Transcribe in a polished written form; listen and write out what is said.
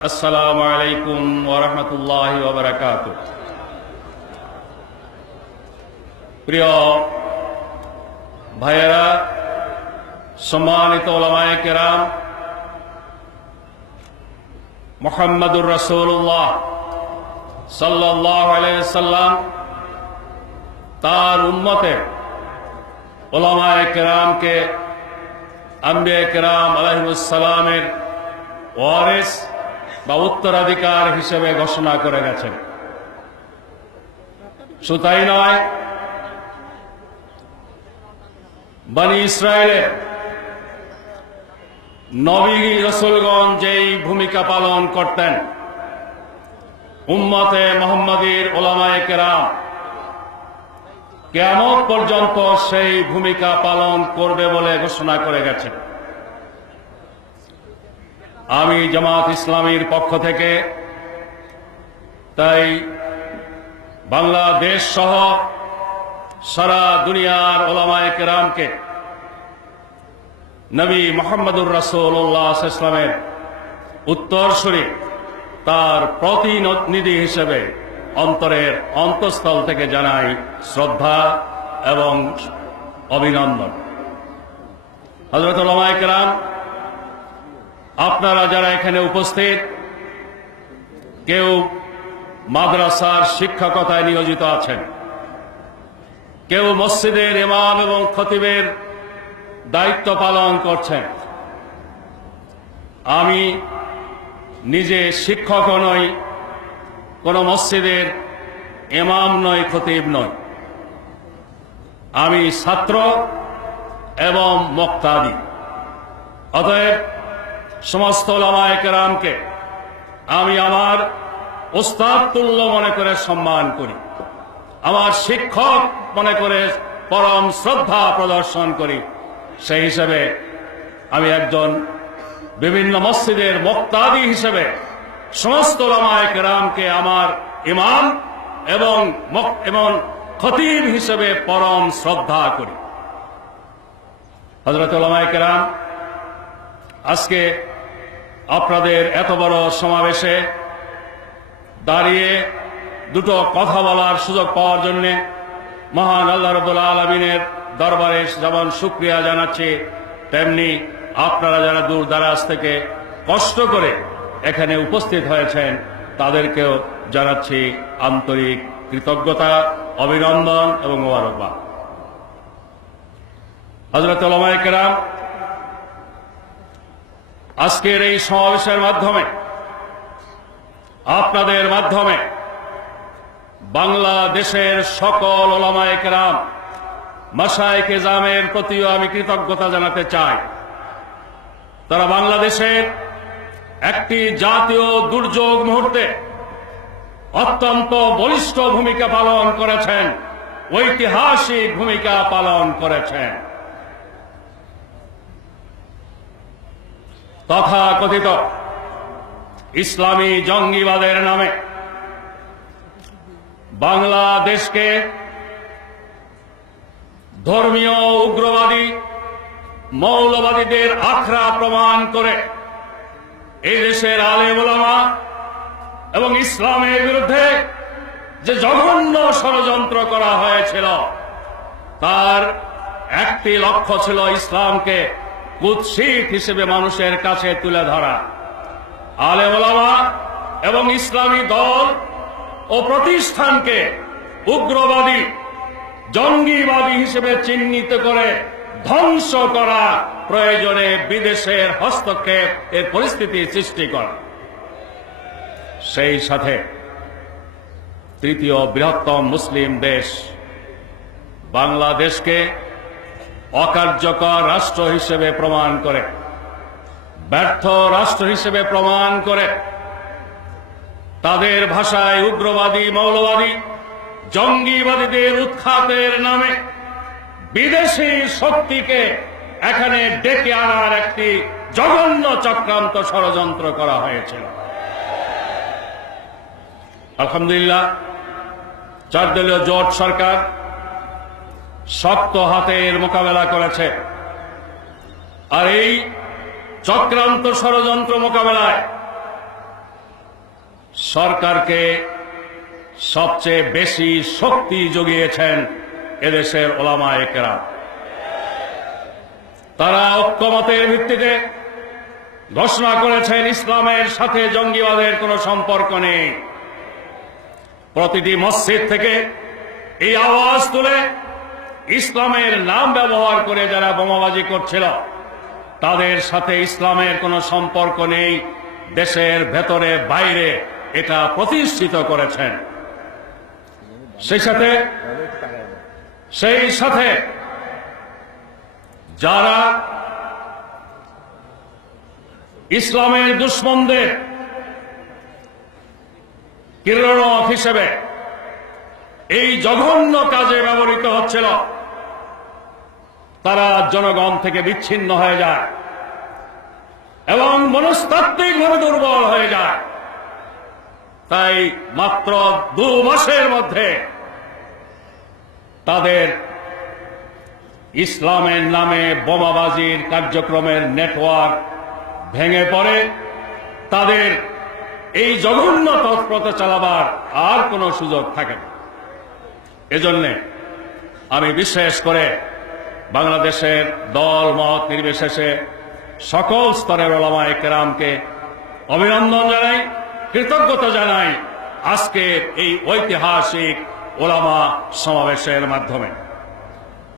আসসালামু আলাইকুম ওয়া রাহমাতুল্লাহি ওয়া বারাকাতুহু। প্রিয় ভাইয়েরা, সম্মানিত উলামায়ে কেরাম, মুহাম্মাদুর রাসূলুল্লাহ সাল্লাল্লাহু আলাইহি ওয়াসাল্লাম তার উম্মতের উলামায়ে কেরামকে আম্বিয়া কেরাম আলাইহিস সালামের ওয়ারিস বা উত্তরাধিকার হিসেবে ঘোষণা করে গেছেন। শুধু তাই নয়, বনি ইসরায়েলের নবী রাসূলগণ যেই ভূমিকা পালন করতেন, উম্মতে মুহাম্মাদীর উলামায়ে কেরাম কিয়ামত পর্যন্ত সেই ভূমিকা পালন করবে বলে ঘোষণা করে গেছেন। আমি জামাত ইসলামীর পক্ষ থেকে তাই বাংলাদেশ সহ সারা দুনিয়ার উলামায়ে কেরামকে নবী মুহাম্মদুর রাসূলুল্লাহ সাল্লাল্লাহু আলাইহি ওয়াসাল্লামের উত্তরসূরি, তার প্রতিনিধি হিসেবে অন্তরের অন্তঃস্থল থেকে জানাই শ্রদ্ধা এবং অভিনন্দন। হযরত উলামায়ে কেরাম, আপনারা যারা এখানে উপস্থিত, কেউ মাদ্রাসার শিক্ষকতায় নিয়োজিত আছেন, কেউ মসজিদের ইমাম এবং খতিবের দায়িত্ব পালন করছেন। আমি নিজে শিক্ষকও নই, কোন মসজিদের ইমাম নই, খতিব নই। আমি ছাত্র এবং মুক্তাদি। অতএব সমস্ত উলামায়ে কেরামকে আমি আমার ওস্তাদ তুল্য মনে করে সম্মান করি, আমার শিক্ষক মনে করে পরম শ্রদ্ধা প্রদর্শন করি। সেই হিসেবে আমি একজন বিভিন্ন মসজিদের মুক্তাদি হিসেবে সমস্ত উলামায়ে কেরামকে আমার ইমাম এবং খতিব হিসেবে পরম শ্রদ্ধা করি। হযরত উলামায়ে কেরাম, আজকে আপনাদের এত বড় সমাবেশে দাঁড়িয়ে দুটো কথা বলার সুযোগ পাওয়ার জন্য মহান আল্লাহ রাব্বুল আলামিনের দরবারে যেমন শুকরিয়া জানাচ্ছি, তেমনি আপনারা যারা দূর দারাজ থেকে কষ্ট করে এখানে উপস্থিত হয়েছেন তাদেরকেও জানাচ্ছি আন্তরিক কৃতজ্ঞতা, অভিনন্দন এবং মোবারকবাদ। হযরত উলামায়ে কেরাম, আজকের এই সমাবেশের মাধ্যমে, আপনাদের মাধ্যমে বাংলাদেশের সকল উলামায়ে কেরাম, মাশায়েখ এজামের প্রতিও আমি কৃতজ্ঞতা জানাতে চাই। তারা বাংলাদেশের একটি জাতীয় দুর্যোগ মুহূর্তে অত্যন্ত বলিষ্ঠ ভূমিকা পালন করেছেন, ঐতিহাসিক ভূমিকা পালন করেছেন। তথাকথিত ইসলামী জঙ্গিবাদের নামে বাংলাদেশকে ধর্মীয় উগ্রবাদী মৌলবাদীদের আখড়া প্রমাণ করে এই দেশের আলেম ওলামা এবং ইসলামের বিরুদ্ধে যে জঘন্য ষড়যন্ত্র করা হয়েছিল, তার একটি লক্ষ্য ছিল ইসলামকে কুৎসিত হিসেবে মানুষের কাছে তুলে ধরা। আলেম ওলামা এবং ইসলামী দল ও প্রতিষ্ঠানকে উগ্রবাদী জঙ্গিবাদী হিসেবে চিহ্নিত করে ধ্বংস করা, প্রয়োজনে বিদেশের হস্তক্ষেপ এর পরিস্থিতি সৃষ্টি করা। সেই সাথে তৃতীয় বৃহত্তম মুসলিম দেশ বাংলাদেশকে অকার্যকর রাষ্ট্র হিসেবে প্রমাণ করে, ব্যর্থ রাষ্ট্র হিসেবে প্রমাণ করে, তাদের ভাষায় উগ্রবাদী মৌলবাদী জঙ্গিবাদীদের উৎখাতের নামে বিদেশি শক্তিকে এখানে ডেকে আনার একটি জঘন্য চক্রান্ত ষড়যন্ত্র করা হয়েছিল। আলহামদুলিল্লাহ, 4 দলীয় জোট সরকার শক্ত হাতের মোকাবেলা করেছে। আর এই চক্রান্ত ষড়যন্ত্র মোকাবেলায় সরকারকে সবচেয়ে বেশি শক্তি জুগিয়েছেন এদেশের উলামায়ে কেরাম। তারা ঐক্যমতের ভিত্তিতে ঘোষণা করেছেন ইসলামের সাথে জঙ্গিবাদের কোনো সম্পর্ক নেই। প্রতিটি মসজিদ থেকে এই আওয়াজ তুলে ইসলামের নাম ব্যবহার করে যারা বোমাবাজি করছিল তাদের সাথে ইসলামের কোনো সম্পর্ক নেই, দেশের ভেতরে বাইরে এটা প্রতিষ্ঠিত করেছেন। সেই সাথে যারা ইসলামের দুশমনদের কিরণক হিসেবে এই জঘন্য কাজে ব্যবহৃত হচ্ছিল, তারা জনগণ থেকে বিচ্ছিন্ন হয়ে যায় এবং মনস্তাত্ত্বিকভাবে দুর্বল হয়ে যায়। তাই মাত্র 2 মাসের মধ্যে তাদের ইসলামের নামে বোমাবাজির কার্যক্রমের নেটওয়ার্ক ভেঙে পড়ে। তাদের এই জঘন্য তৎপরতা চালাবার আর কোনো সুযোগ থাকে না। এজন্যে আমি বিশেষ করে বাংলাদেশের দল মত নির্বিশেষে সকল স্তরের উলামায়ে কেরামকে অভিনন্দন জানাই, কৃতজ্ঞতা জানাই আজকের এই ঐতিহাসিক উলামা সমাবেশের মাধ্যমে।